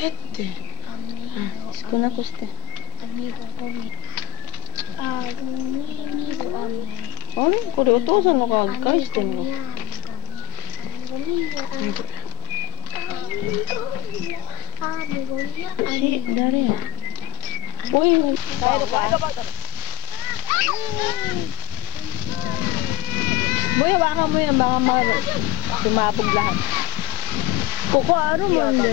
えって。少なくして。あれこれお父さんのが返してんの。誰や。おい、帰るか。Boy, hawakan mo yan, baka sumabog lahat. Koko, ano mo hindi?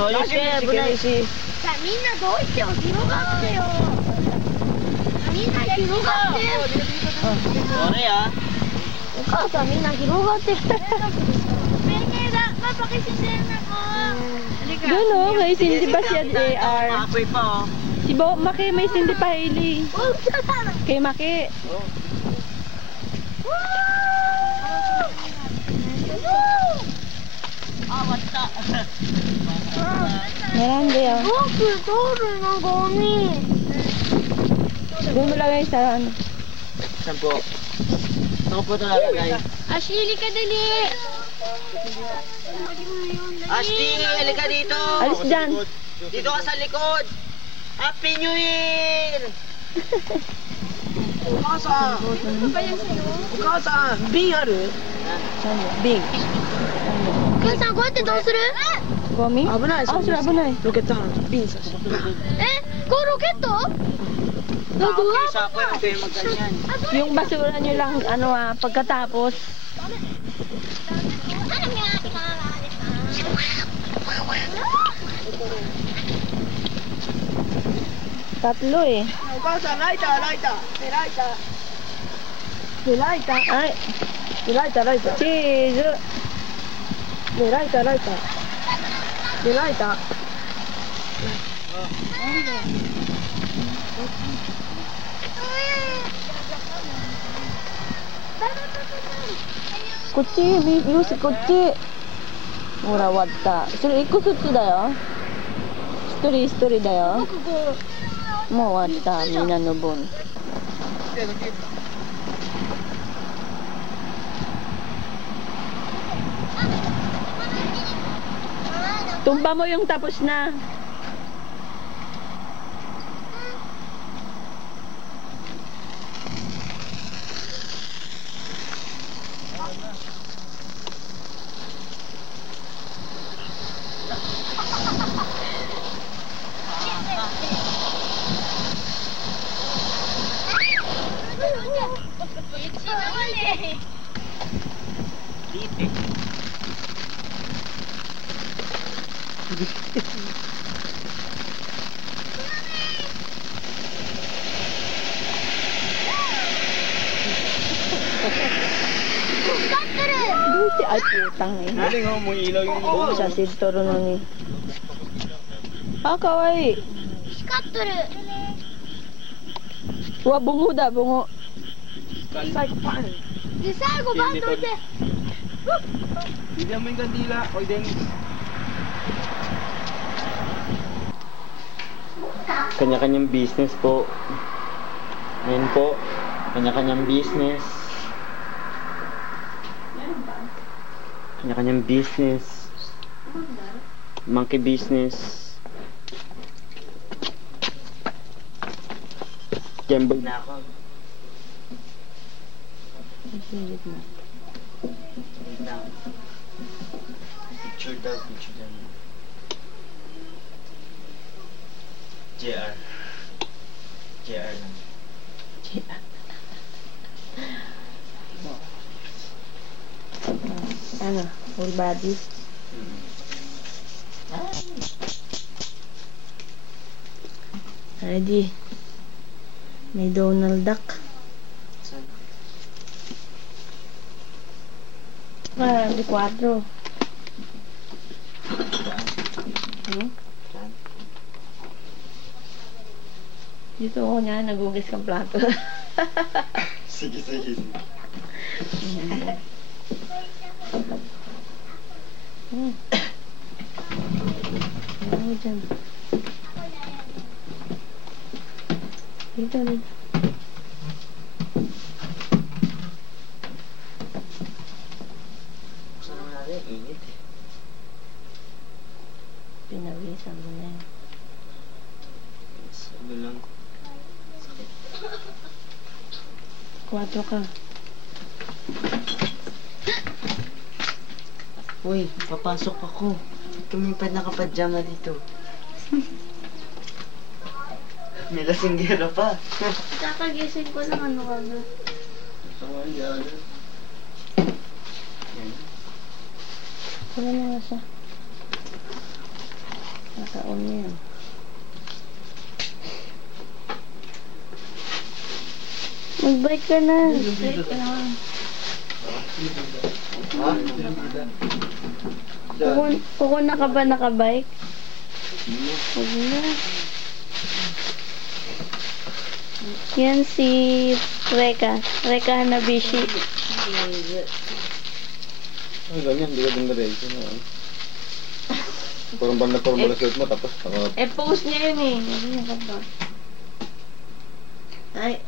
Oh, Yoshi, Yoshi. さあ、みんなどうしても広がってよ。みんな広がって。Ano ya? お母さんみんな広がってる。Pengeda, mapakisisir na ko. Doon o, may sindi pa siya AR. Apoy pa, oh. Si Maki may sindi pa Hailey. Kay Maki. Ah, basta. Meron din o. Doon mo lagay sa ano. Saan po? Saan po ito nalagay? Ashili ka dali. Ashley, halika dito. Alis dyan. Dito ka sa likod. Happy New Year! Ukasa! Ukasa! Bing aru? Bing. お母さんこうやってどうする？ Gomi? 危ないですよ。あ、それ危ない。ロケット花火。ビンさせて。これロケット？ Sa ako yung kayo magganyan. Yung basura nyo lang, ano pagkatapos. Tatlo eh. Ukasa, lighter, lighter. Lighter. Lighter. Ay, Lighter, lighter. cheese. Lighter, lighter. Lighter. Kuchi, use kuchi. ほら終わった。それ一個ずつだよ。一人一人だよ。もう終わった、みんなの分。Tumba mo yung tapos na. Buti ay putang eh. Galing ho, mo ilaw yung ilaw. Sa sinturo nun eh. Ah, kawaii. 光ってる。 Wa, bungo da, bungo. De, 最後バンドいて。 Bigyan mo yung kandila. O, Dennis. Kanya-kanyang business po. Ayan po. Kanya-kanyang business. Kanya-kanyang business. Monkey business. Gamble na ako. Singit mo. Wait lang. Picture daw, picture daw. JR. JR lang. Ano? Full body? Ready? May Donald Duck. Saan? Ah, di 4. Hmm? Saan? Dito ako niya, nagugis kang plato. Sige, sige. Ano dyan? Dito, dito. Buksan naman natin, init eh. sabi na yun. Sabi lang. 4 ka. Uy, papasok ako. Tumipad na kapad-jama dito. May lasinggero pa. Kakagising ko lang ano ka na. Wala na nga siya. Naka-on na yan. Mag-bike ka na. Pukuna ka ba nakabike? Huwag na. Yan si Reka. Reka Hanabishi. Ay, ganyan, hindi ka din na-ready na. Parang banda formal suit mo, tapos Post niya yun eh. Ano ka ba? Ay.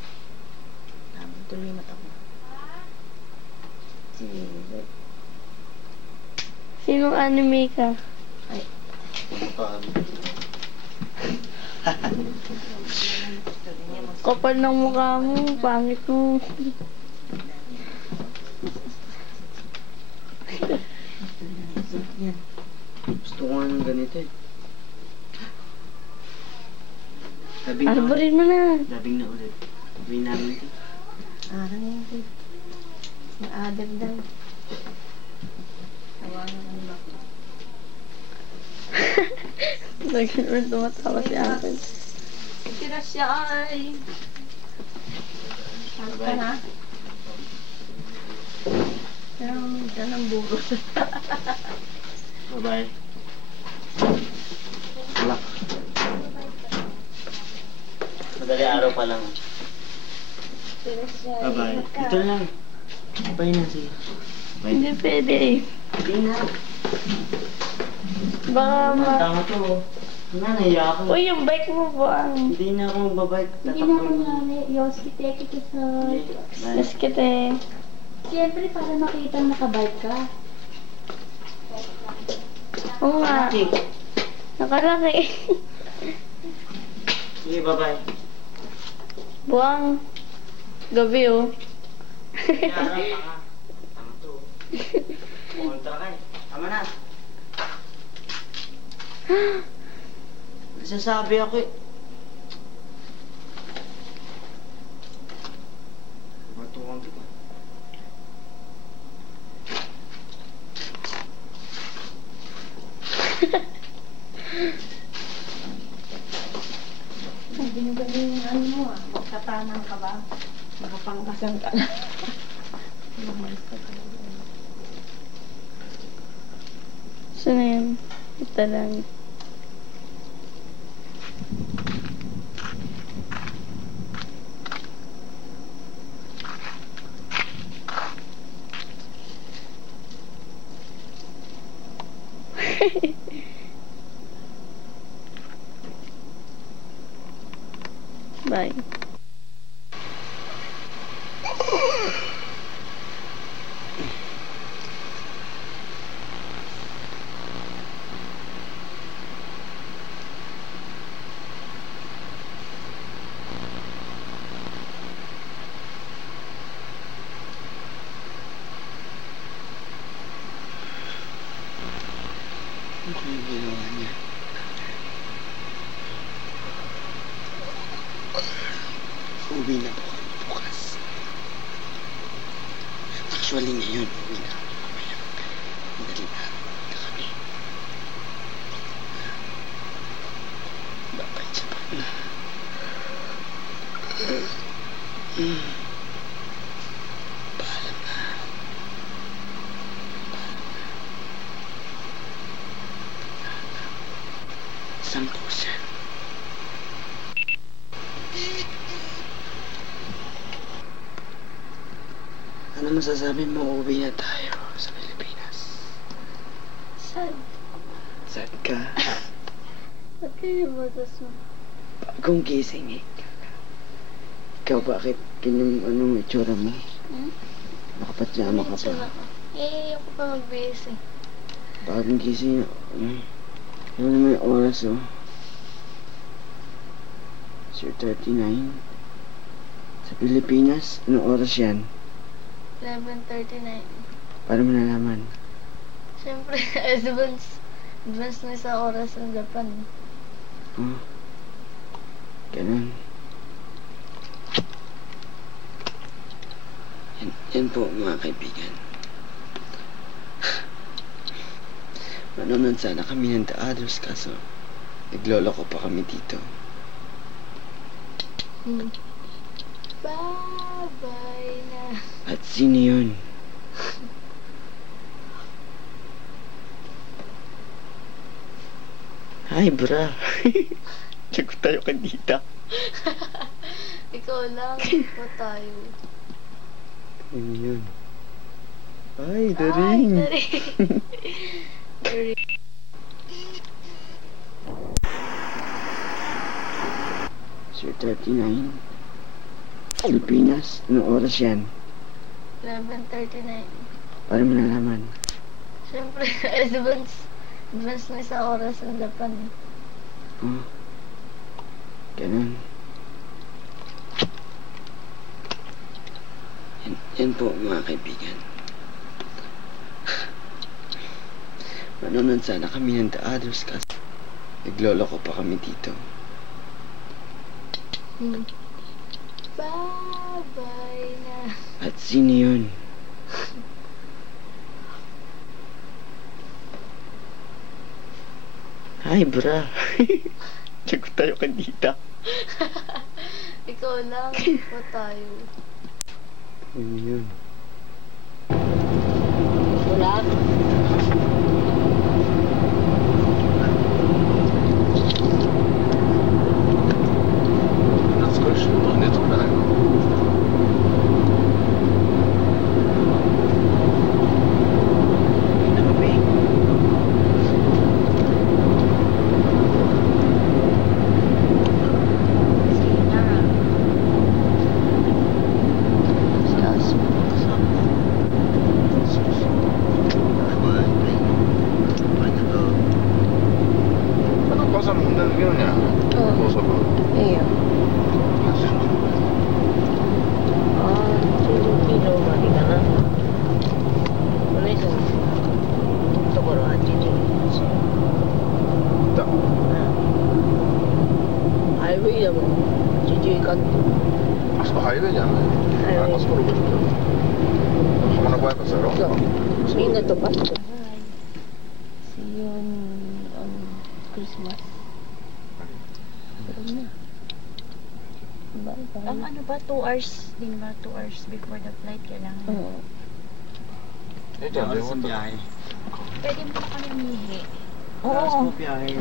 Tama, tuloy mata ko. Sinong anime ka? Ay. Kapal ng mukha mo. Pangit mo. Yan. Gusto ko nga ng ganito eh. Labing na ulit. Arborin mo na. Labing na ulit. Gawin namin ito. Ano yan? Yung other daw. Tawanan ang bako. Nagsinulit tumatawa si Uncle. Tira siya ay. Saan ka na? Diyan ang burot. Bye-bye. Alak. Madali araw pa lang. Tira siya. Bye-bye. Dito lang. Bye na, sige. Bye. Hindi pwede eh. Hindi na. Baka ma... Tama to. Nga, nahiya ako. Uy, yung bike mo ba? Hindi na ako magbabike. Hindi na ako nani. Yoski kita sa... Bye. Yes, kita eh. Siyempre, para makita nakabike ka. Oo nga. Sige. Nakalaki. Sige, bye-bye. Buwang. Gabi oh. Kaya harap, tanga. Tama to. Pumunta ka eh. Tama na. Nasasabi ako eh. Batukan kita. Hindi mo galing yung ano mo ah. Magtatanang ka ba? Nakapangkasan ka na. Saan na yan? Ito lang. Bye. Ano yung ginawa niya? Uwi na po kami bukas. Actually ngayon, uwi na kami mamaya. Madaling araw na kami. Babay sa pagna. Paalam na. Sampo siya. Ano masasabi mo, uwi na tayo sa Pilipinas? Saan? Sad ka? Ba't kayo batas mo? Bagong gising eh. Ikaw bakit ganyan anong itsura mo? Nakapatjama ka pa. Eh, ako pa mag-base eh. Bagong gising. Ano naman yung oras, oh? 0:39. Sa Pilipinas, anong oras yan? 11:39. Paano mo nalaman? Siyempre, advance na sa oras ng Japan. Oh. Ganun. Yan po, mga kaibigan. Manonood sana kami ng The Others, kaso nagloloko pa kami dito. Bye-bye na. At sino yun? Hi, bra. Lagot tayo kandita. Ikaw lang, ikaw tayo. Ano yun? Ay, Ay, daring. Daring. Sir 39. Pilipinas, anong oras yan? 11:39. Paano mo nalaman? Siyempre, advance na sa oras ng Japan. Oh. Ganun. Yan po, mga kaibigan. Manonood sana kami ng The Others, kasi nagloloko pa kami dito. Bye-bye na. At sino yun? Hi, bra. Lagot tayo kandita. Ikaw lang, ikaw tayo. Ano yun? Wala. Skądś to nie to daleko. O cosa non è che non è? Cosa fa? Iyo. 10キロまでかな。この人のところは80。Da. ハイウェイだもん。80いかんと。 A sto highway dyan eh. Highway. Mas puro ganito. Ako nagbuhay pa sa ro. So, ingat to, Pasko. See you on Christmas. Pero na. Bye-bye. Ang ano ba, 2 hours din ba? 2 hours before the flight kailangan. Oo. Eh, dyan, Oras dyan sa mo to. biyahe. Pwede mo na kami umihi. Oras Oo. mo biyahe.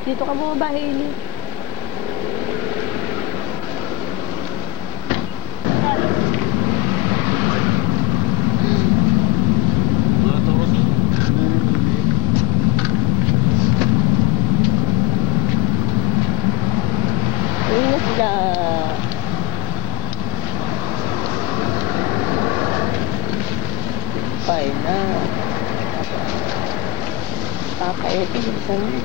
Dito ka bumaba, Hailey. Ingat na. Bye na. Papaitin sa niya.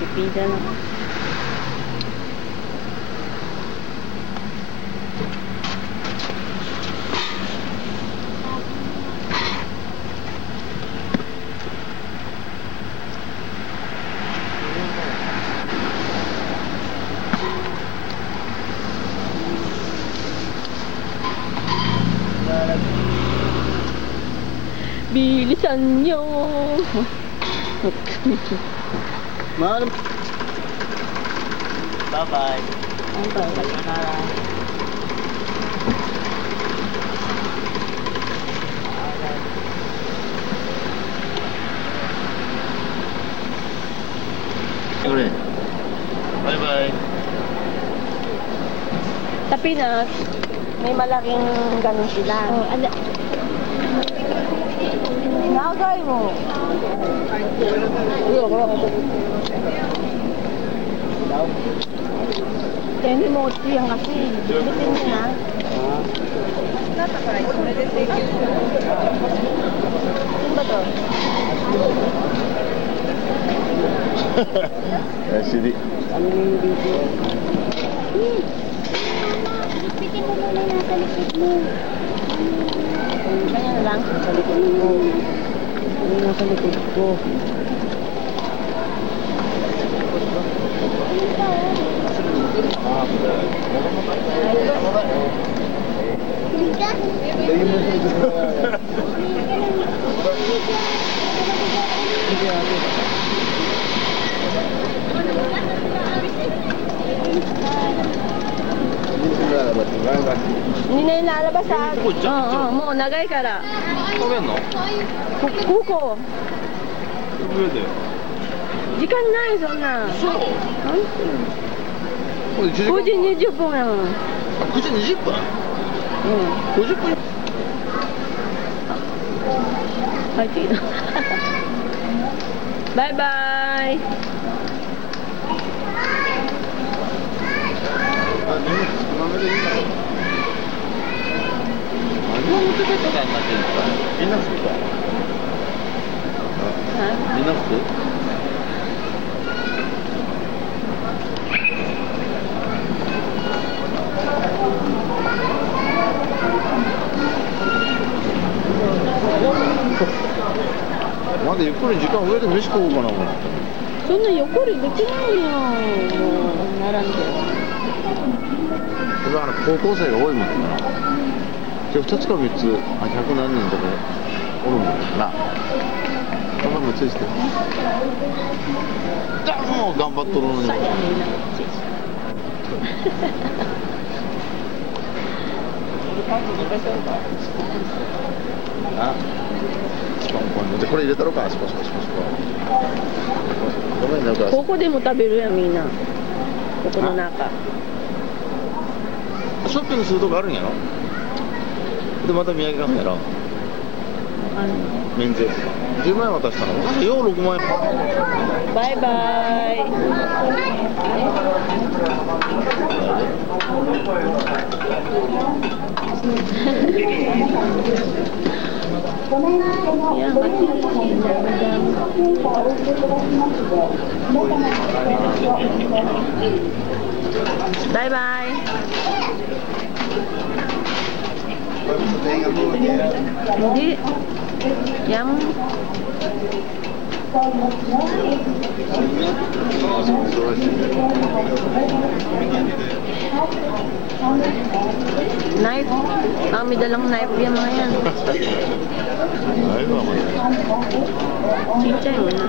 Pipida na. Bilisan nyo. Mahal. Bye-bye. Bye-bye. Sayonara. Ulit. Bye-bye. Sa Pinas, may malaking ganun sila. Oh, Nagay mo. Hindi mo yan kasi. Bitin mo na. LCD. Pitin mo muna yung nasa likod mo. Kanya na lang. Sa likod ko. Ano nasa likod ko? Hindi na yung nalabas sa... Oo, moう長いから。食べんの？ここ。上で。時間ないそんな。そう。これ1時間。 5時20分やもん。9時20分？うん。 50分。入ってきた。バイバイ。何を持って帰ったかになってるんですか？みんな服か。みんな服？まだゆっくり時間上で飯食おうかな。そんな横にできないよ。もう並んで。これは高校生が多いもんな。今日2つか3つ、100何人とかおるもんな。そんなもんついてる。もう頑張っとるのに。あ、これ入れたろか、少し。ごめんね、お母さん。ここでも食べるやんみんな。ここの中。ショッピングするとこあるんやろ。でまた土産買うんやろ。免税とか10万円渡したのお母さんよう6万円。バイバイ。Yan, kasi bye bye. Hindi. Yan. Knife. May dalang knife yan mga yan. Chinchay mo na.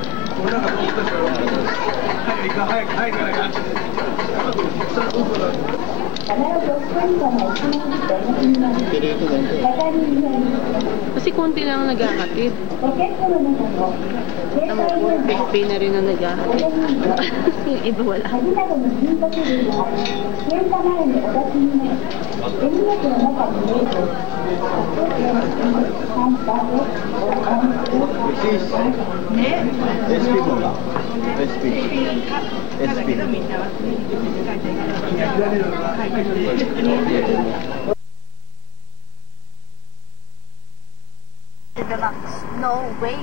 Kasi konti lang nagkakatid. Tama po, pay na rin na nagkakatid. Yung iba wala. No way.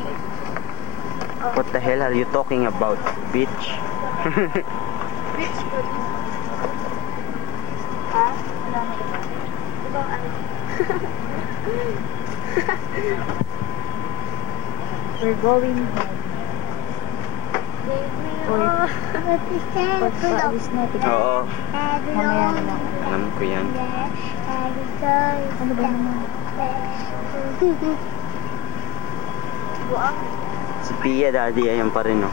What the hell are you talking about, bitch? Bitch, ha? Wala na iba. Ibang ano? We're going home. Pag-paalis natin. Oo, Mamaya na lang. alam ko yan. Ano ba naman? Si Pia, daddy, ayan pa rin, oh.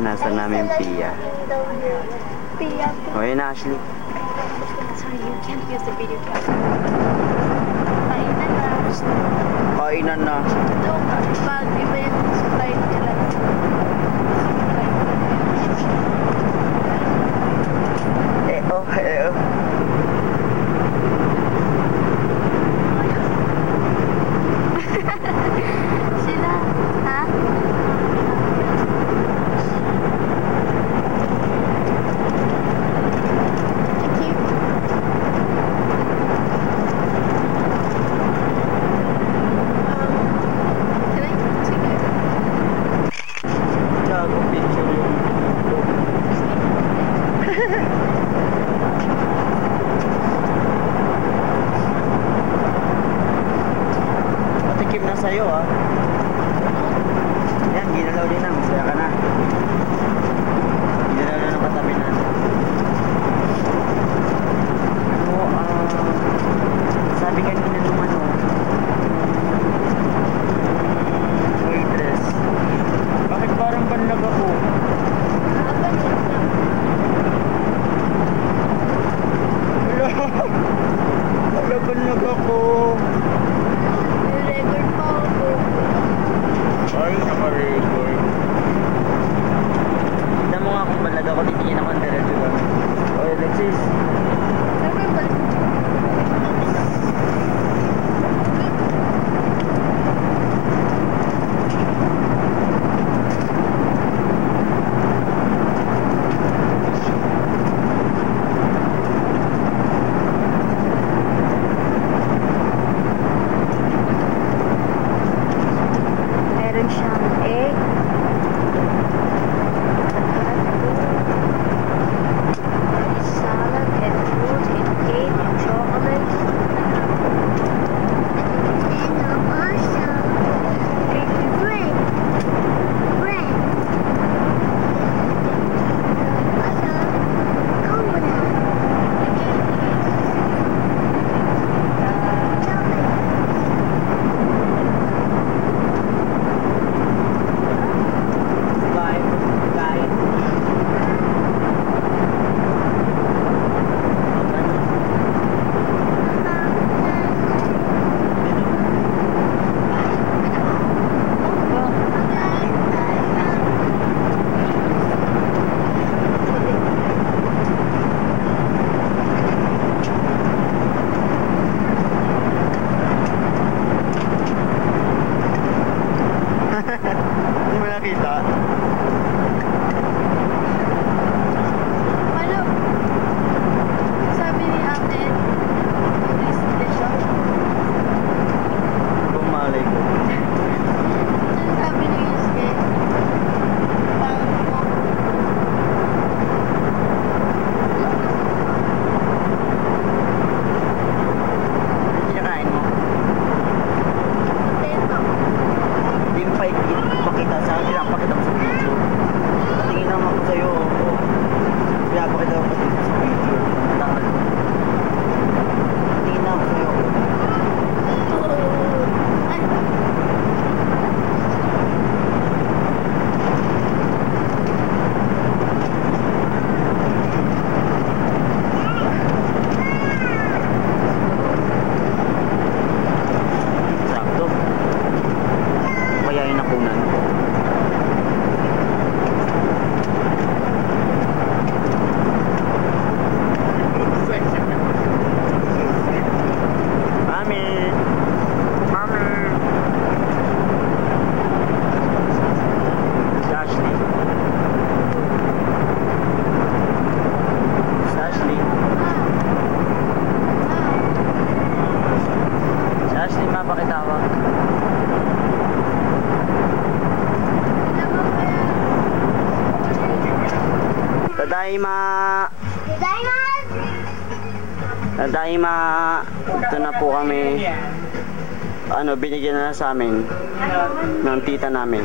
Nasa namin Pia. Pia. O, yun, Ashley. Sorry, you can't use the video camera. Kainan na. Kainan na. Ito, pag event, flight nila. Eh, oh. Sila, ha? Thank you. sa'yo ah. Yan, ginalaw din na. Masaya ka na. Ginalaw na ng katabi natin. Sabi kanina nung waitress, bakit parang banlag ako? Wala banlag ako. Record pa ako. Ay, naka-record. Tignan mo nga kung banlag ako, titingin ako ang diretso lang. Oy, Alexis. Meron siyang egg. Salad and fruit and cake and chocolate. And also bread. Bread. Also coconut. Bye. Bye. Hindi mo nakita? Ano? Sabi ni ate, tourist na siya. Bumalay ko. Sabi ni Yusuke, Ano kinakain mo? Hindi mo pa ipakita sa akin, pinapakita mo sa video. Patingin naman ako sa'yo. Pinapakita ko dito sa video. Tangal. Patingin na ako sa'yo. Sakto. Kaya yung nakunan. Mami! Mami! Si Ashley. Si Ashley. Si Ashley, mapakitawag. Tadaima! Tadaima! Ito na po kami. Binigyan na sa amin ng tita namin.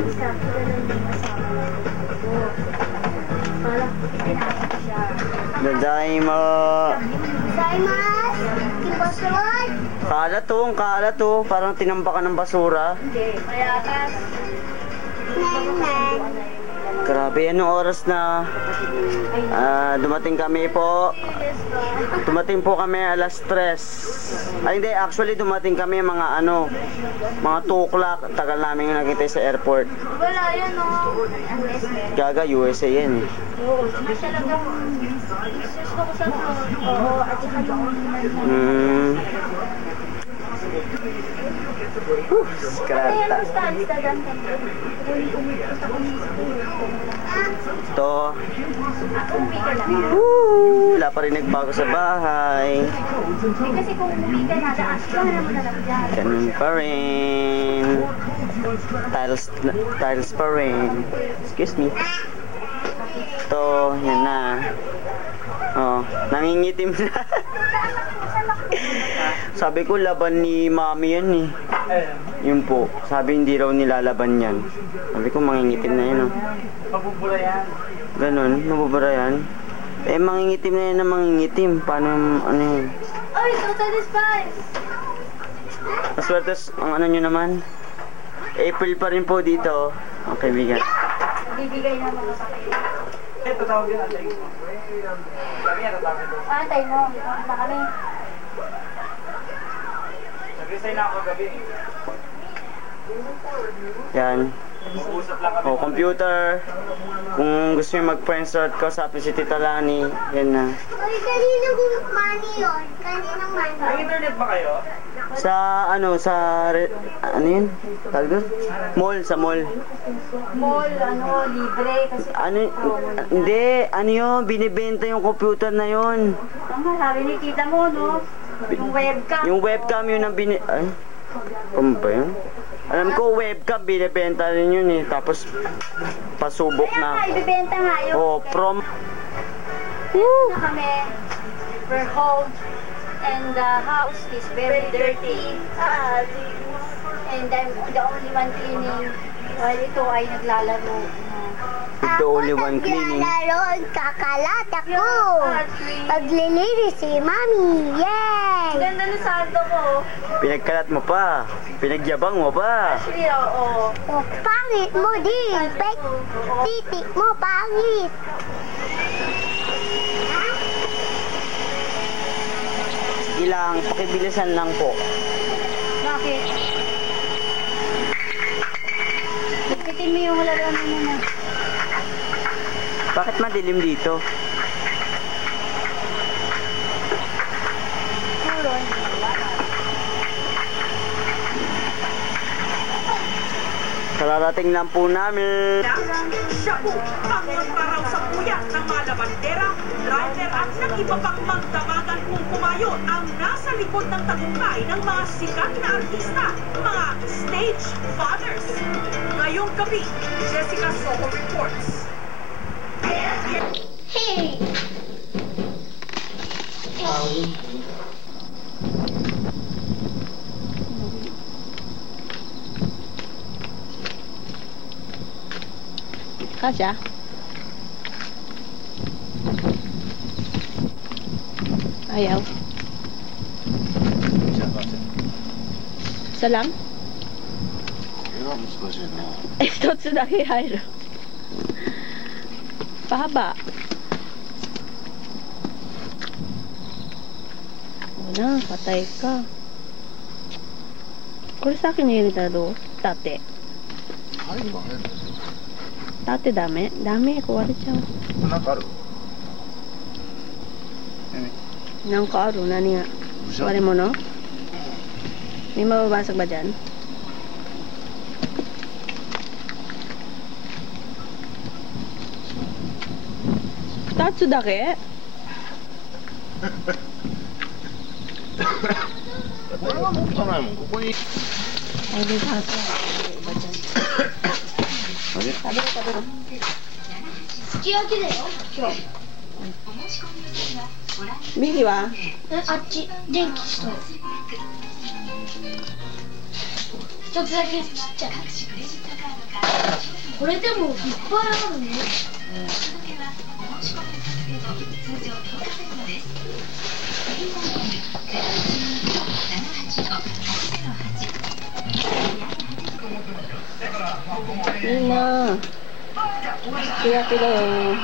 Tadaima! Kalat to. Parang tinambakan ng basura. Grabe, anong oras na? Dumating kami po. Dumating po kami alas 3. Ay hindi, actually dumating kami mga 2 o'clock. Tagal namin yung nakita sa airport. wala yan o. Gaga, USA yan eh. Oo, talaga. Gusto ko sa oo, at saka yung Skrata. Ito. Wala pa rin nagbago sa bahay. Kasi kung umuwi ka na, naman na lang dyan. Ganun pa rin. Tiles pa rin. Excuse me. Ito, yan na. Oh, nangingitim na. Sabi ko laban ni mami yan eh. Yun po, sabi hindi raw nilalaban yan. Sabi ko mangingitim na yan, oh. Mabubura yan. Ganon, nabubura yan. Eh, mangingitim na yan na mangingitim. Paano, ano yun? Oy, total is 5. Maswertes, ang ano nyo naman? April pa rin po dito. Okay, bigan. Bibigay ng mga sakit. Ito tawag yun, atay mo. Kami yan, tatawag ito. Antay mo. Na kami. Nag-resign na ako gabi. Yan. Mag-uusap lang kami. O, computer. Kung gusto nyo mag-friends or kausapin si Tita Lani, yan na. Oy, kaninang money yun? Kaninang money? May internet ba kayo? Sa, ano, sa, ano yun? Tawag doon? Mall, sa mall. Mall, libre. Kasi Ano, hindi, ano yun, binibenta yung computer na yun. tama, sabi ni tita mo, no? Yung webcam. Yung webcam yun ang ay, ano ba yun? Alam ko, webcam, binibenta rin yun eh. Tapos, pasubok Kaya nga, na. ibibenta nga yung... Oh, prom. Na kami, we're home, and the house is very dirty. And I'm the only one cleaning while ito ay naglalaro. With the only one cleaning. Kakalat ako. Paglilinis si Mami. Yay! Ganda ng saldo ko. Pinagkalat mo pa. Pinagyabang mo pa. Actually, oo. Pangit mo din. Titik mo, pangit. Sige lang, pakibilisan lang po. Bakit? Nagkitin mo yung laro mo muna. Bakit madilim dito? Kararating lang po namin. Siya po ang nagparaw sa puya ng mga labandera, driver at ng iba pang magdamagan kung kumayo ang nasa likod ng tagumpay ng mga sikat na artista, mga stage fathers. Ngayong gabi, Jessica Soho reports. Hey! Kasya? Ayaw. Isa lang? これは難しいな。一つだけ入る。Pahaba. Wala, patay ka. Kore sa akin nilitado. Tate. 入るは入る。 Tate dami? Dami, kuwarechan. なんかある。 Nang kaaro, nani nga? Wari mo, no? May mababasag ba dyan? Tatsu dake? これは持たないもん。ここに。 Ay, di ba? Iba dyan. あれ。 Sabi ko, sabi ko. すき焼きだよ、今日。 Bili wa? あっち、電気した。一つだけちっちゃい。これでもいっぱいあるね。いいなぁ。すき焼きだよ。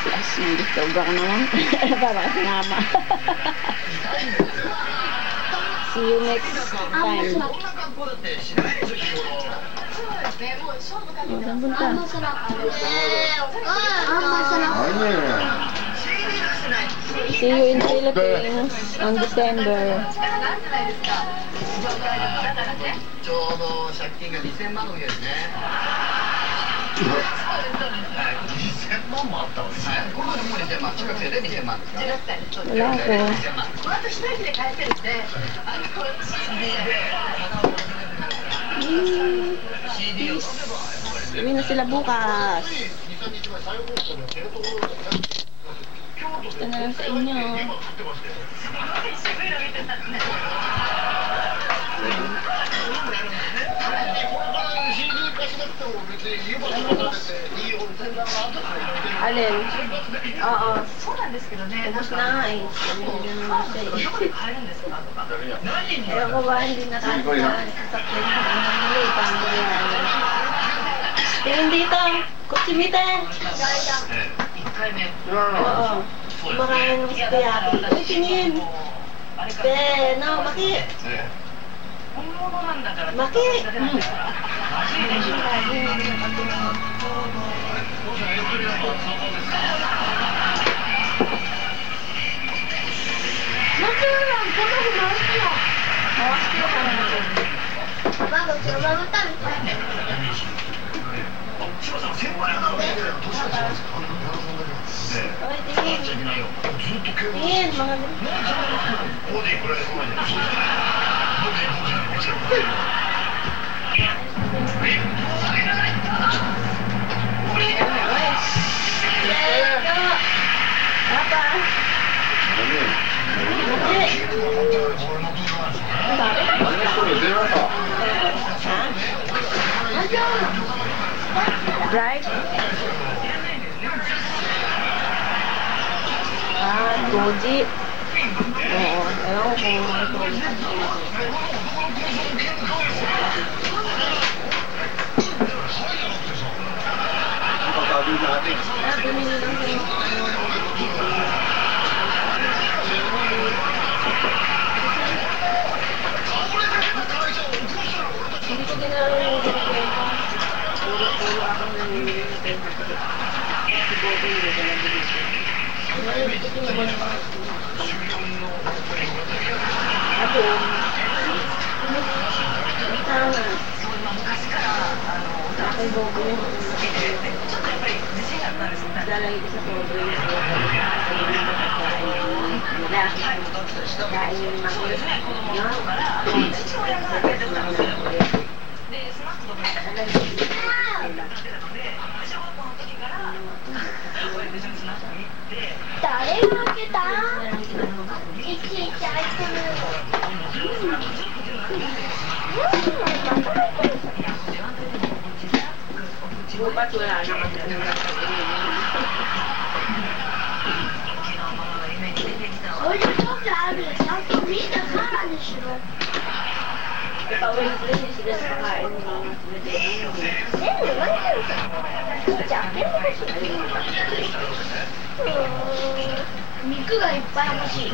Yes, nandistobra ko naman. Para kasi nama. See you next time. Saan punta? See you in Philippines on December. ちょうど借金が2000万の家ですね。1000万もあったわけですね。これでもう2000万、中学生で2000万ですか。Wala ko. 私一人で帰ってるんで、CD を Uwi na sila bukas. Ito na lang sa inyo. Alin? Oo. Tapos na nga eh. Ewan ko ba, hindi nakasakyan. Mali, pangyayan. Tingin dito. Kutsimite. Oo. Kumakain ng spaghetti. Uy, tingin. No, Maki. Maki. Tingin, mga... Papa. Right? Goji. Oo, ewan ko kung bumili lang kayo. Hindi ko din alam yung puro akong nangyayari na tayo. Si Bobo hindi ko lang bilis. Ako, sana. Kay Bobo yung dalay ko sa Bobo yung kain yung makulit. Bupat wala naman sila sa kain Mikuがいっぱい欲しい。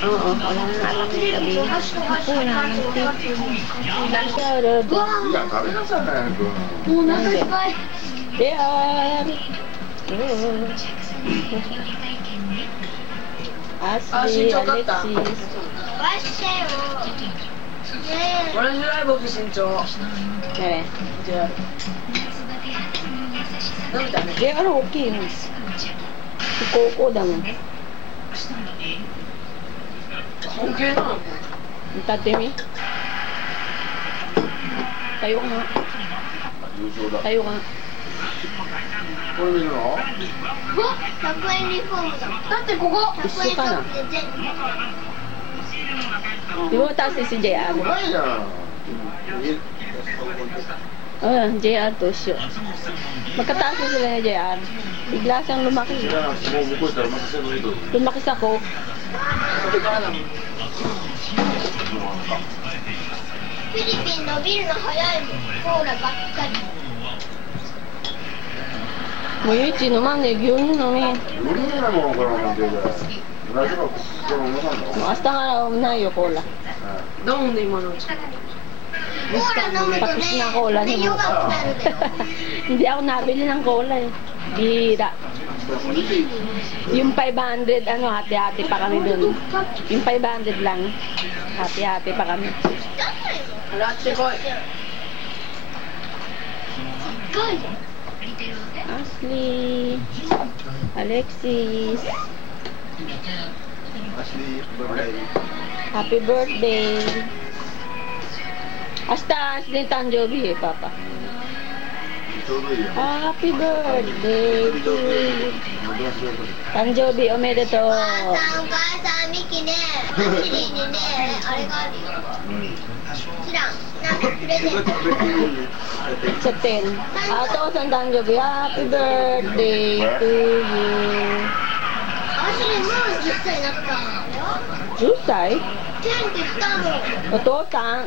Oo, wala na alam yung sabihin. Ako na ng tip. There. Ashley, Alexis. 네. JR 오케이. 꼬꼬다면. 오케이나. Tatemi. Tayo nga. Tayo nga. これ見るの100円リフォームだ。だってここ100円ショップで全部。Di mo taas si JR? ないじゃん JR to siya. Magkataas sila ni JR. Bigla siyang lumaki. Lumaki sa Coke. フィリピン伸びるの早いもん。コーラばっかり。もうゆいち飲まんで牛乳飲め。もう明日からないよコーラ。コーラ飲むとね、 Tapos na cola ni mo. 弱くなるけど。 Hindi ako nabili ng cola eh. Bira. Yung 500, ano, hati-hati pa kami dun. Yung 500 lang. Hati-hati pa kami. Ashley. Alexis. Happy birthday. Hasta Ashley Tanjobi eh, Papa. Happy birthday to you. Tanjobi omedetou. お母さん、ミキね、アシリーにね、あれがあるよ。知らん。なんかプレゼント。 Sa 10. Ato sa Tanjobi. Happy birthday to you. アシリーもう10歳になったんだよ。 10歳? 10って言ったもん。お父さん。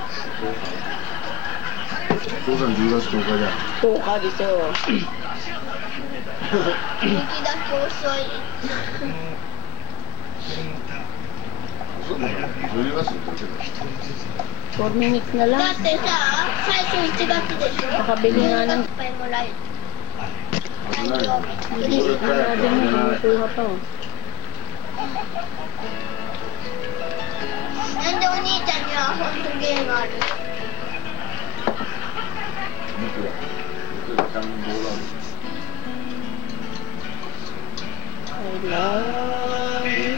お父さん10月10日じゃん。10日でしょ。ミキだけ遅い。10月だけだ。 4 minutes na だ lang. ってさ、最初1月でしょ。 Nakabili nga ng... いっぱいもらえる。 Hindi, sinabi mo, nakuha pa oh. なんでお兄ちゃんにはホントゲームある？ I love you.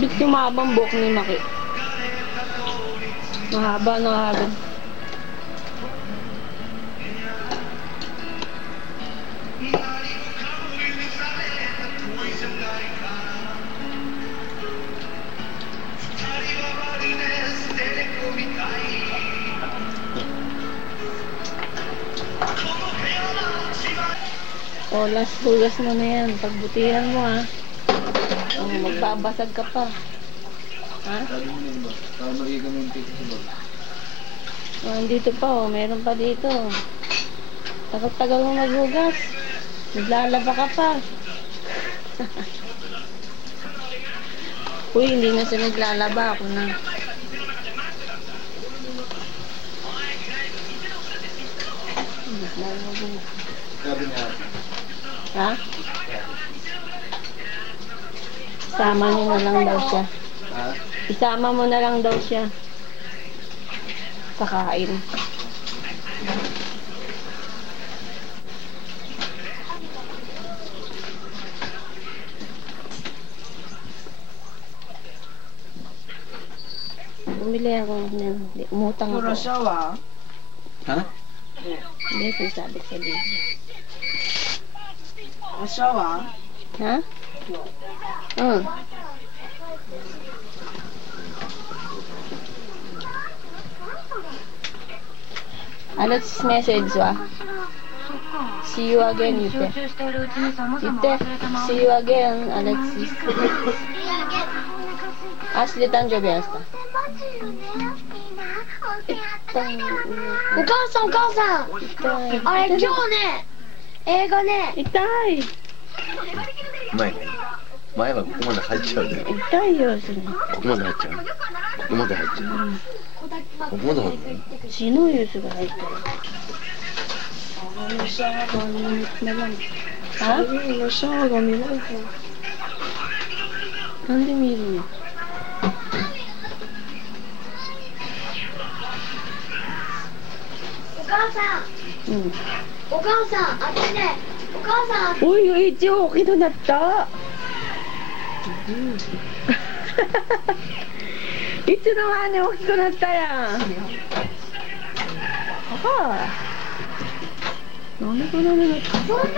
Bit sumabang buhok ni Maki. Mahaba na agad. O, last hugas mo na yan. Pagbutihan mo ha. O, magbabasag ka pa. Ha? O, andito pa o. Meron pa dito. Tagal-tagal mo maghugas. Naglalaba ka pa. Uy, hindi na siya naglalaba. Ako na. Naglalaba na. Ha? Isama niyo na lang daw siya. Isama mo na lang daw siya. Kakain. Bumili ako ng umutang ako. Ha? Hindi, sinasabi sa video. Asawa? Ha? Alex's message wa? See you again, Yute. Yute, see you again, Alexis. Ashley Tanjobi hasta. お母さんお母さん、あれ今日ね、映画ね、痛い。うまいね。前はここまで入っちゃうね。痛いよ、それ。ここまで入っちゃう。ここまで入っちゃう。ここまで入っちゃう。血のユースが入ってる。は？シャワーが見ないから。なんで見るの？お母さん、お母さん、あっちね、お母さん。おいおい、一応大きくなった。いつの間に大きくなったやん。なんでこんなになった？そんなに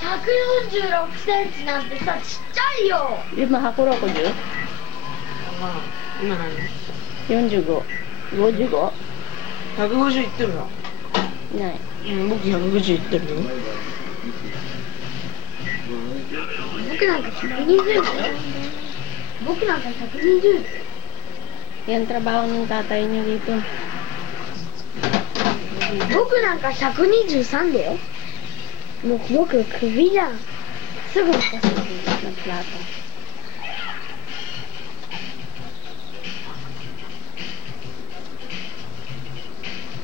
146センチなんてさ、ちっちゃいよ。今160？今何45。55? 150いってるのいない。うん、僕150いってるよ。僕なんか120だよ。僕なんか120。 Yan trabaho ng tatay niyo dito. 僕なんか123だよ。もう僕クビじゃん。すぐ任せる。 Nagplato.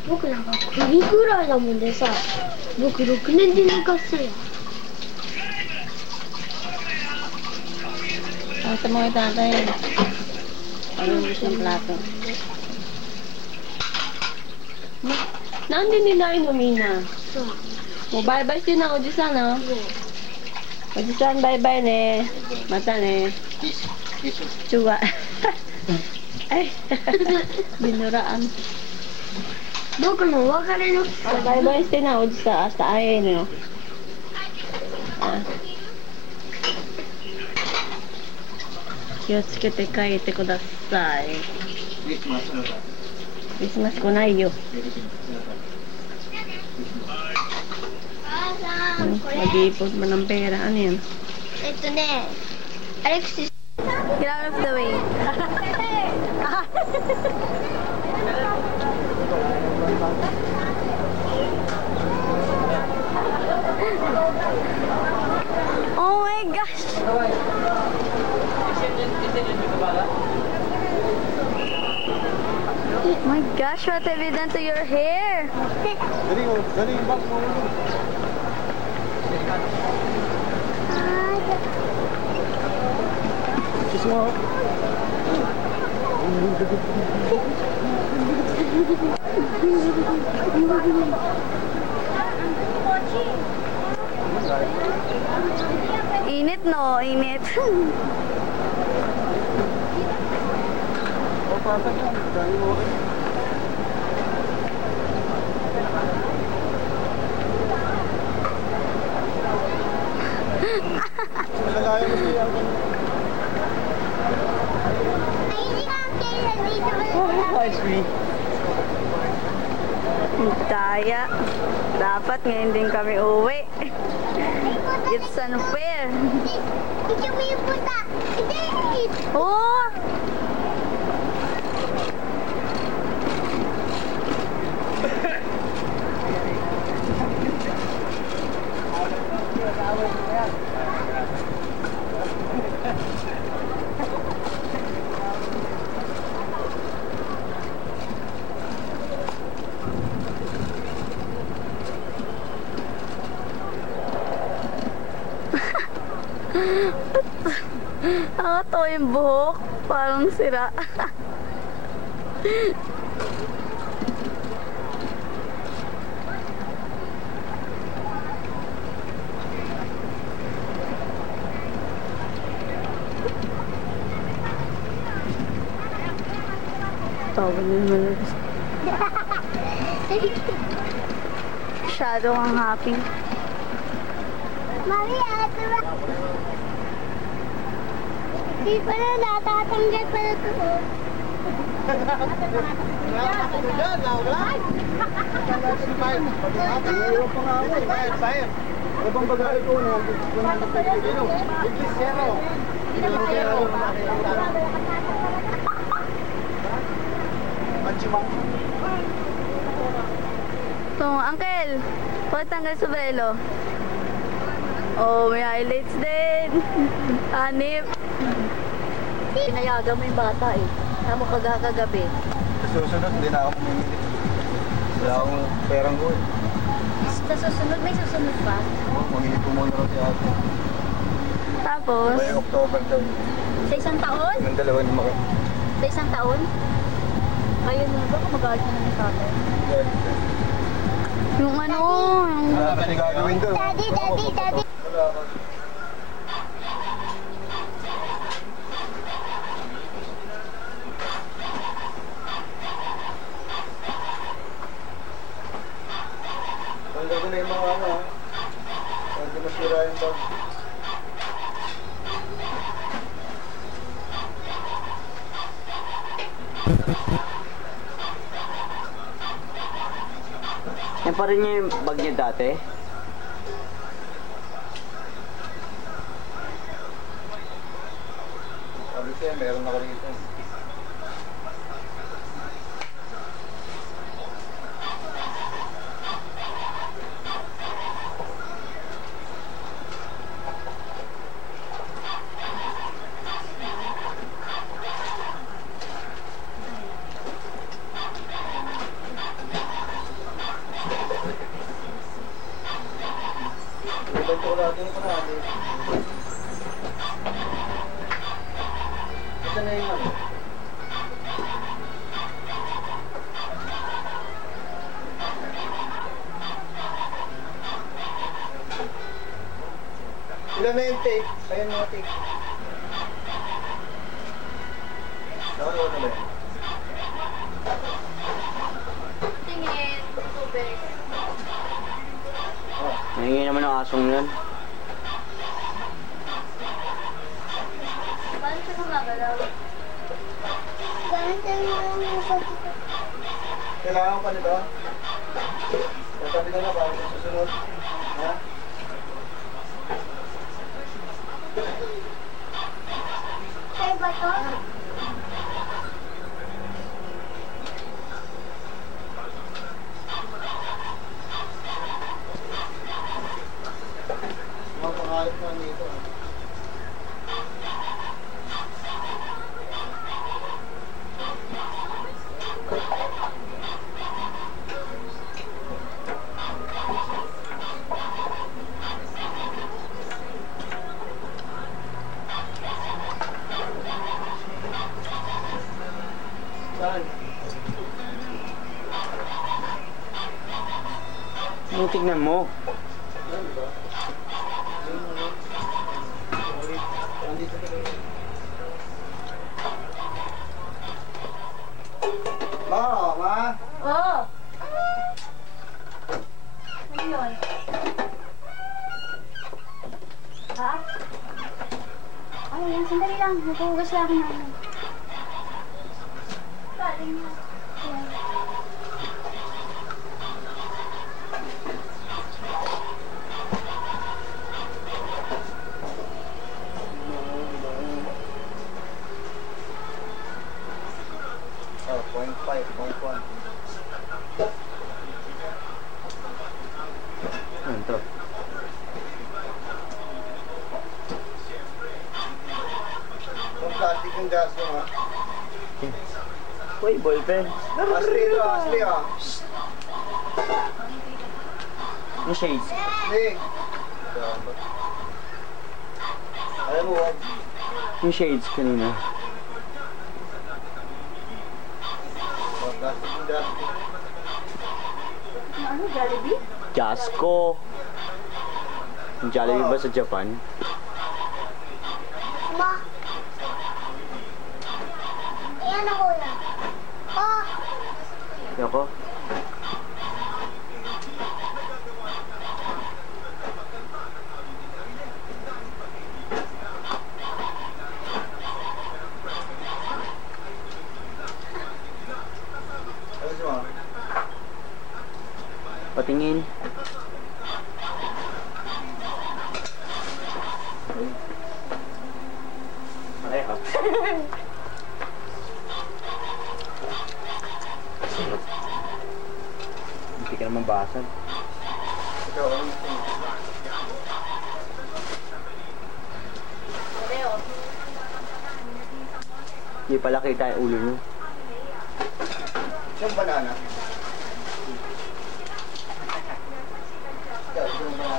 僕なんかクビぐらいだもんでさ。僕6年で寝かせよ。 Pakita mo kay tatay. Pag-ubos ng plato. Nandun nila inumina. Mo bye-bye din na Oji-san, no? Oji-san, bye-bye ne. Mata ne. Chuwa. Ay, binuraan. 僕のお別れの期間。 Bye-bye din na Oji-san. Hasta ay, no? Ah. 気をつけて帰ってください。クリスマス来ないよ。Mag-iipon mo ng pera. Ano yan? Alexis. Get out of the way. Oh my gosh! Oh my gosh, what have you done to your hair? Init, no? Init. Daya. Dapat ngayon din kami uwi. It's unfair. Oh! Nakakatawa yung buhok. Parang sira. Tawa niyo naman. Masyado kang happy. Mami, ate ba? Di pa na natatanggal pa na ito. So, Uncle, bakit tanggal sombrero? Oh, may highlights din. Hanip. Pinayagan mo yung bata eh. Tama kagagabi. Sa susunod, hindi na ako pumimili. Wala akong perang ko eh. Sa susunod, may susunod pa? Oo, mamili po muna rin si ate. Tapos? May October daw. Sa isang taon? Yung dalawa ni Maki. Sa isang taon? Ayun na ba? Kumagalit na ng tatay. Yung ano? Wala ka na gagawin doon. Daddy! Wala ka. Tanggal ko na yung mga ano ha. Hindi masira yung bag. Yan pa rin yung bag niya dati. Sabi siya, meron ako rito. Ilan na yung tape? Ayan mga tape. Nakagawa na ba yan? Tingin, tubig. Nangingi naman ang asong yun. Paano siya gumagalaw? Ganun tayo yung pagkita. Kailangan pa nito? Tatabi ka na ba? Susunod? Ha? Sa'yo ba to? Mapakalit na nito. Saan? Ano tignan mo? Saan ba? Nandito ka rin. Ma? Oo. Ano yun? Ha? Ano yan? Sandali lang. Nagpuhugas lang ako namin. Galing na. Ayan. Oh, 0.5, 0.1. Ano to? Ang plastic yung gas mo ha. Uy, ballpen. Asli ito, asli ha. Yung shades. Asli. Alam mo, wag. Yung shades kanina. Oh, plastic yung gas mo. Ano? Jollibee? Jasko. Yung Jollibee ba sa Japan? Ma. Ayan ako yan. Oh. Yoko. Ano siya ma? Patingin. Okay ha. Hindi ka naman basan. Ikaw, ano gusto mo? Hindi pala kita yung ulo nyo. Yung banana. Ikaw, yung banana.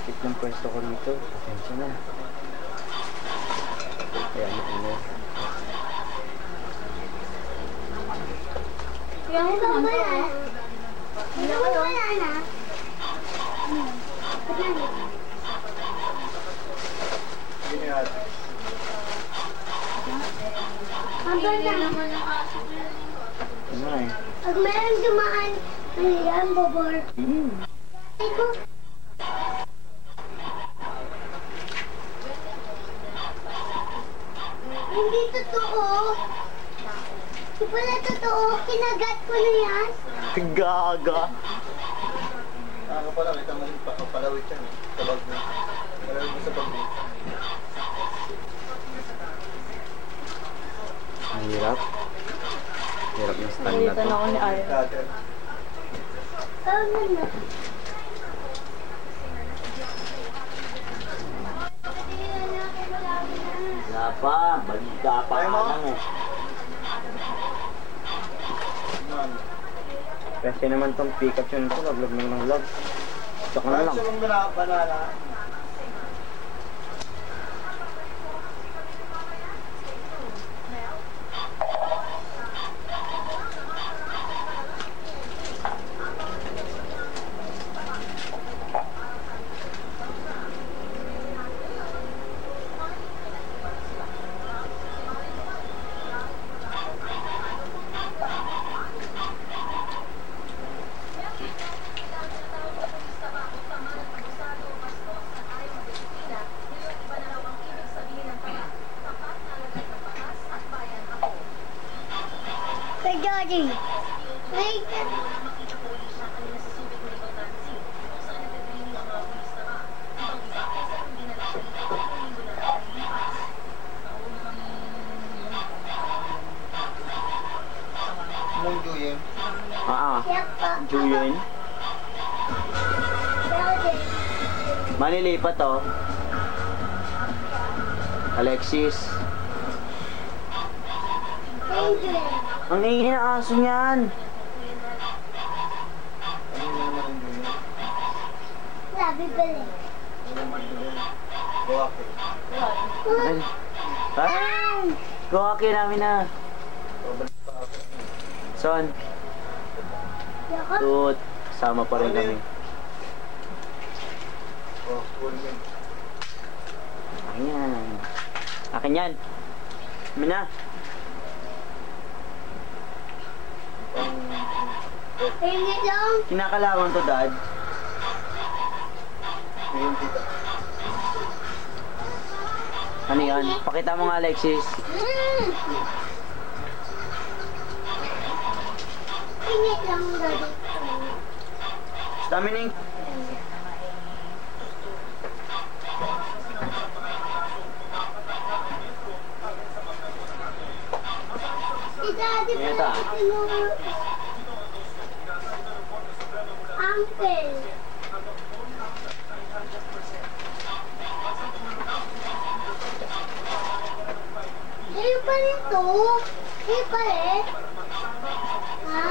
Skip ng pwesto ko dito. Pasensya na. Kaya ano. Yung banana. Yung banana. Yun yung ate. Ang banana. Ano eh. Pag meron dumaan, ano yan, bobor? Ito. totoo. Di pala totoo. Kinagat ko na yan. Gaga. Ako pala, may tama rin palawit yan. Sa bag mo. Palawit mo sa bag mo. Ang hirap. Hirap na stand na to. Ako ni Aya. Tama na. Wala pa. Balita pa lang eh. Kasi naman tong Pikachu nito, log ng log. Tsaka na lang. Banana. Kay Daddy. Ay, Mong Juyen. siya pa. Juyen. Daddy. Manilipat to. Alexis. Angel. Ang ingin na aso niyan. Sabi pala. Buwake. Ay! Gawaki namin na. Son, Yakap. tut, kasama pa rin kami. Oh, cool yun. Akin yan. Akin yan. Amin na. Hindi lang. Kinakalawan to, Dad. Ngayon dito. Ano yan? Pakita mo nga, Alexis. Hindi lang, Daddy. Dominic. Si Daddy Ito. pala tinuro. Uncle. Kayo pa rin to. Kayo pa rin. Ha?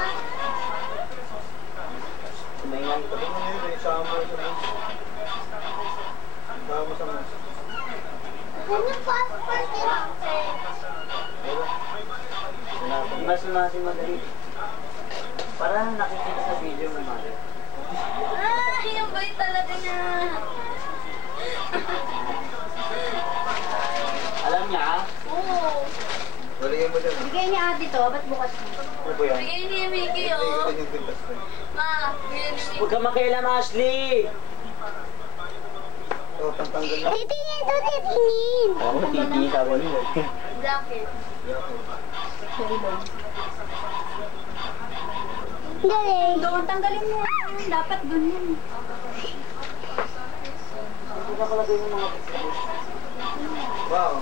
Kumaingan ko. Ano yun, may summer sa mas. Summer sa mas. Ano passport ni Uncle? Mas natin madali. Para nakikita sa video mo, Mother. Ah, yung boy talaga niya. Alam niya, ah? Oo. Waligyan mo dyan. Bigay niya ate to, ba't bukas mo? Ano po yan? Bigay niya Mickey, Ito oh. yung pintas ko. Ma, bigay niya Huwag ka makialam, Ashley! Oh, pantanggal na. Titingin to, titingin. Ako, titi, sabi niyo. Jacket. Galing. Doon, tanggalin mo. Dapat ganyan. Wow.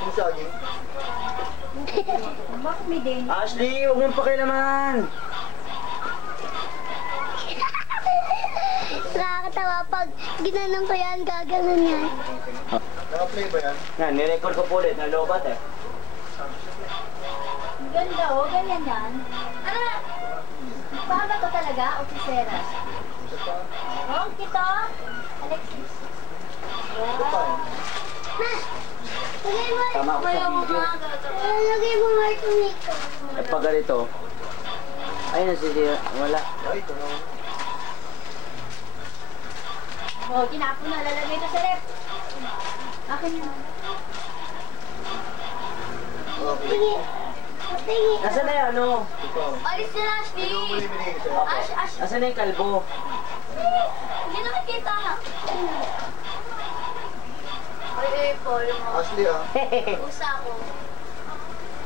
Sumusaging. Bakit may din? Ashley, huwag mong pakialaman! Nakakatawa pag ginanong ko yan, gaganon yan. Naka-play ba yan? Yan, nirecord ko po ulit, nalobat eh. Ganda oh, ganyan yan. Ano? Paano to talaga? Officera? Oh, kita? Alexis. Ito pa yan. Lagay mo. Tama ako sa video. Lagay mo nga ito nito. At pag ganito, ay nasisira, wala. Ay, ito na. Oh, kinapon na. Lalagay na sa rep. Akin yun. Okay. Tingi. Tingi. Nasaan na yung ano? Ito. Alis na, Ashley. Ito mo yung binigay sa'yo. Ash. Nasaan na yung kalbo? Hindi na makita. Ay, Paul mo. Ashley, ah. Usa ako.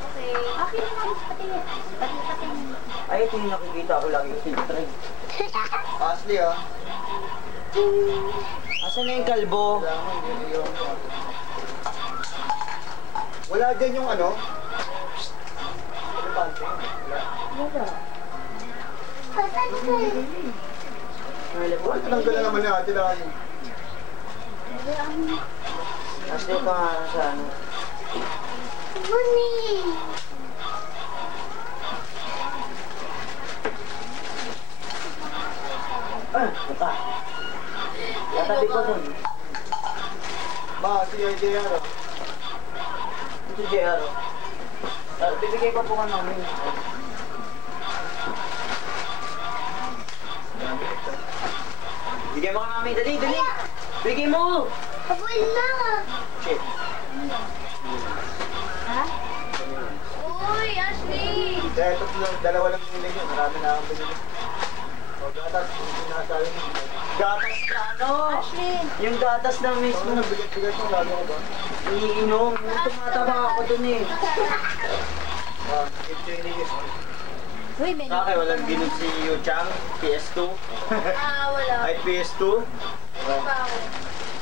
Okay. Okay na lang. Pati. Ay, ito yung nakikita ko lagi yung filtering. Ashley, ah. Asan na yung kalbo? Wala dyan yung ano? Wala. Tinanggal na naman ni ate dahil. Ashley pa nga sa ano. Ito. Tatabi ko dun. Ba, si JR. Ito JR. Bibigay ko po ka namin. Bigay mo ka namin. Dali, dali. Bigay mo. Abuin na. Shit. Ha? Uy, Ashley. Kaya ito dalawa lang yung nilagyan. Marami na akong binili. O gatas, yung sinasabi mo. Gatas na ano? Ashley. Yung gatas na mismo. Ano bigat-bigat mo, lalo ko ba? Iniinom. Tumataba ako dun eh. Ito yung nilagyan. Uy, may Kaya walang ginog si Yu Chang, PS2. wala. Ay, PS2. Wala pa ako.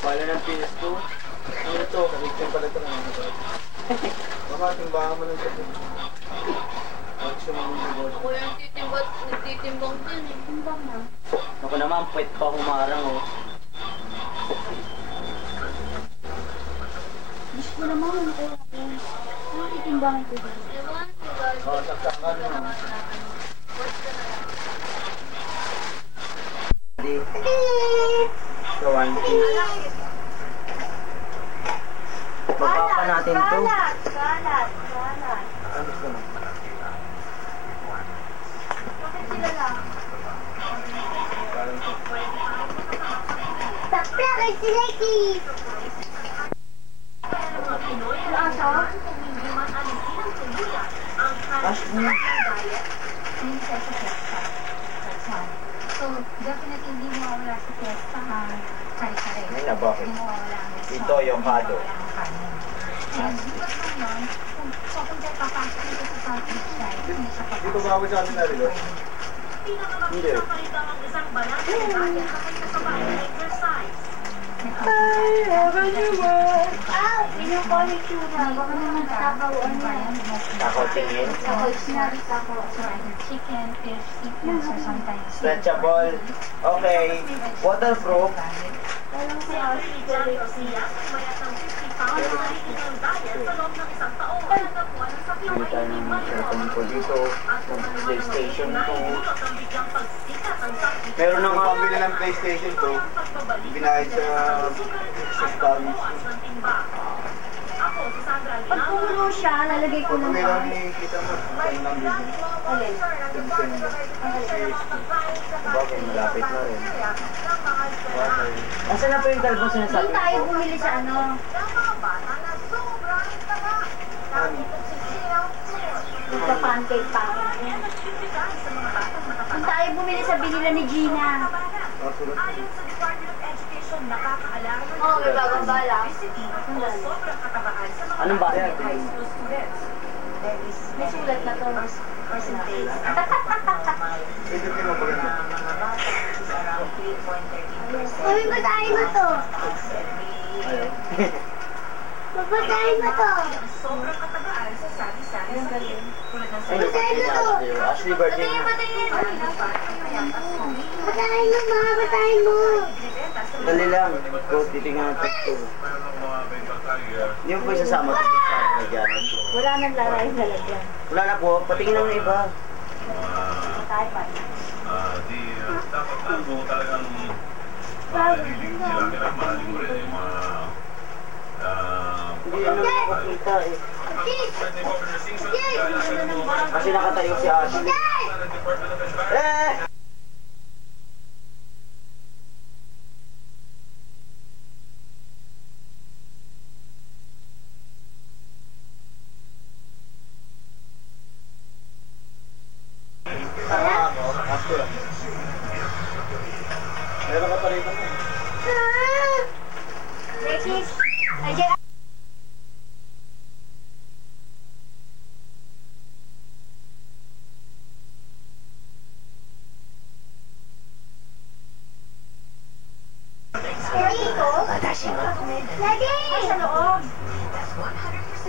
Wala ng PS2. Ano ito? Kaligtan pala ito naman ito. Baka timbangan mo ng sabi. Pag sumamang Ako yung nagtitimbang din. Timbang na. Ako naman, puwet pa humarang oh. Gusto ko naman ano kaya ako. Ano titimbangin ko din? Ewan, O, saksakan mo. So, 1 piece. Baba pa natin to. Kalat. Ano gusto mo? Bakit sila lang? Parang ito. Tapla kay sila ki. Asa? Ashley. So, definitely hindi mo wala sa fiesta ha. Kare-kare. Ngayon na bakit? Hindi mo wala ang Ito yung kado. And because naman, kung papasok dito sa Southeast side, hindi siya Di ba bago sa amin narilo? Hindi. Pinupolit yun na. Baka naman takawan na. Takaw tingin. Takaw, sinabi takaw. So either chicken, fish, seafood, or sometimes Stretchable. Okay. Waterproof. walang sa Hindi tayo ng cellphone ko dito. PlayStation 2. Meron na nga. Pambili ng PlayStation 2, binayad sa Spanish. Pag puno siya, lalagay ko Kung ng meron ni kita mo, saan lang bibili? alin. Bakit malapit na rin. Asan na po yung talbong sinasabi Doon tayo ko? bumili sa ano, sa pancake pa. Doon tayo bumili sa binila ni Gina. Kasulot. Oo, may bagong bala. Anong ba? May sulat na to. Percentage. Pwede kayo mapaganda. Mami, batayin mo to. Ayaw. Babatayin mo to. Ay, birthday na Ashley. Ashley, birthday na. Batayin mo, ma. Batayin mo. Dali lang. Go, titingnan natin ito. Hindi mo po isasama ko sa nagyanan. Wala nang laray sa lagyan. Wala na po. Patingin ng iba. Batayin pa. Dapat lang po talagang mahilig sila kaya mahalin mo rin yung mga Hindi na nakakita eh. Kasi nakatayo si Ashley. Eh! Meron ka pa rin naman.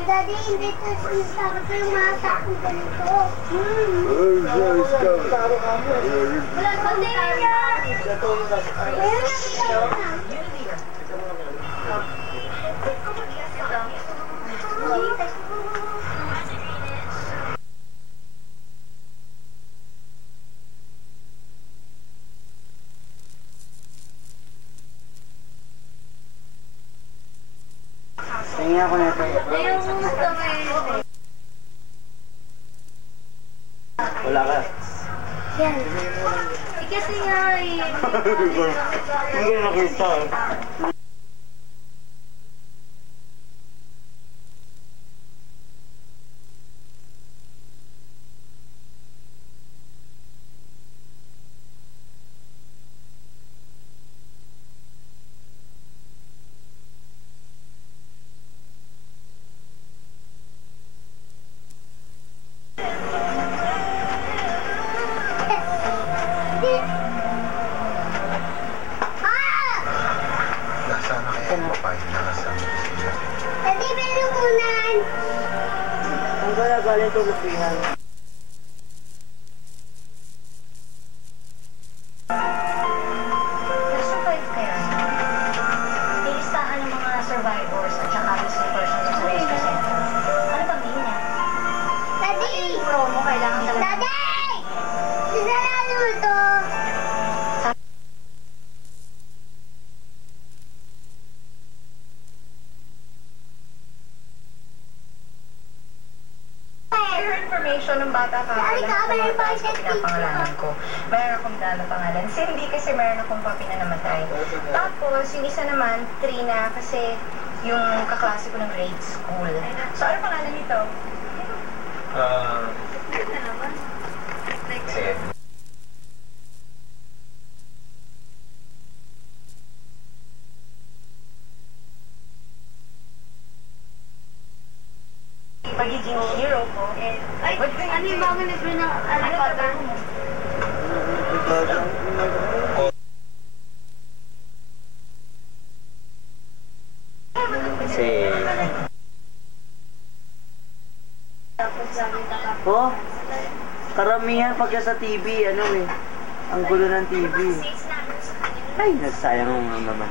Daddy, hindi ito sinasabi ko yung mga takong ganito. Wala pang din yan! Tingin ako na ito. Wala ka. Yan. Kasi nga eh. Hindi ko nakita eh. Daddy, binukunan! Ang kaya galing ito lupihan. Nag-survive kaya? Nilistahan ng mga survivors at saka missing persons sa rescue center. Ano ba mean niya? Daddy! Yung promo kailangan talaga. Daddy! Sinalalo ito! Information ng bata ka lang sa mga tao sa pinapangalanan ko. Meron akong na pangalan. Cindy kasi meron akong papi na namatay. Tapos, yung isa naman, Trina, kasi yung kaklase ko ng grade school. So, ano pangalan nito? Pagiging hero ko. Ay, ano yung mga libro ng father mo? Kasi... Oh, karamihan pagka sa TV, ano eh. Ang gulo ng TV. Ay, nagsayang naman.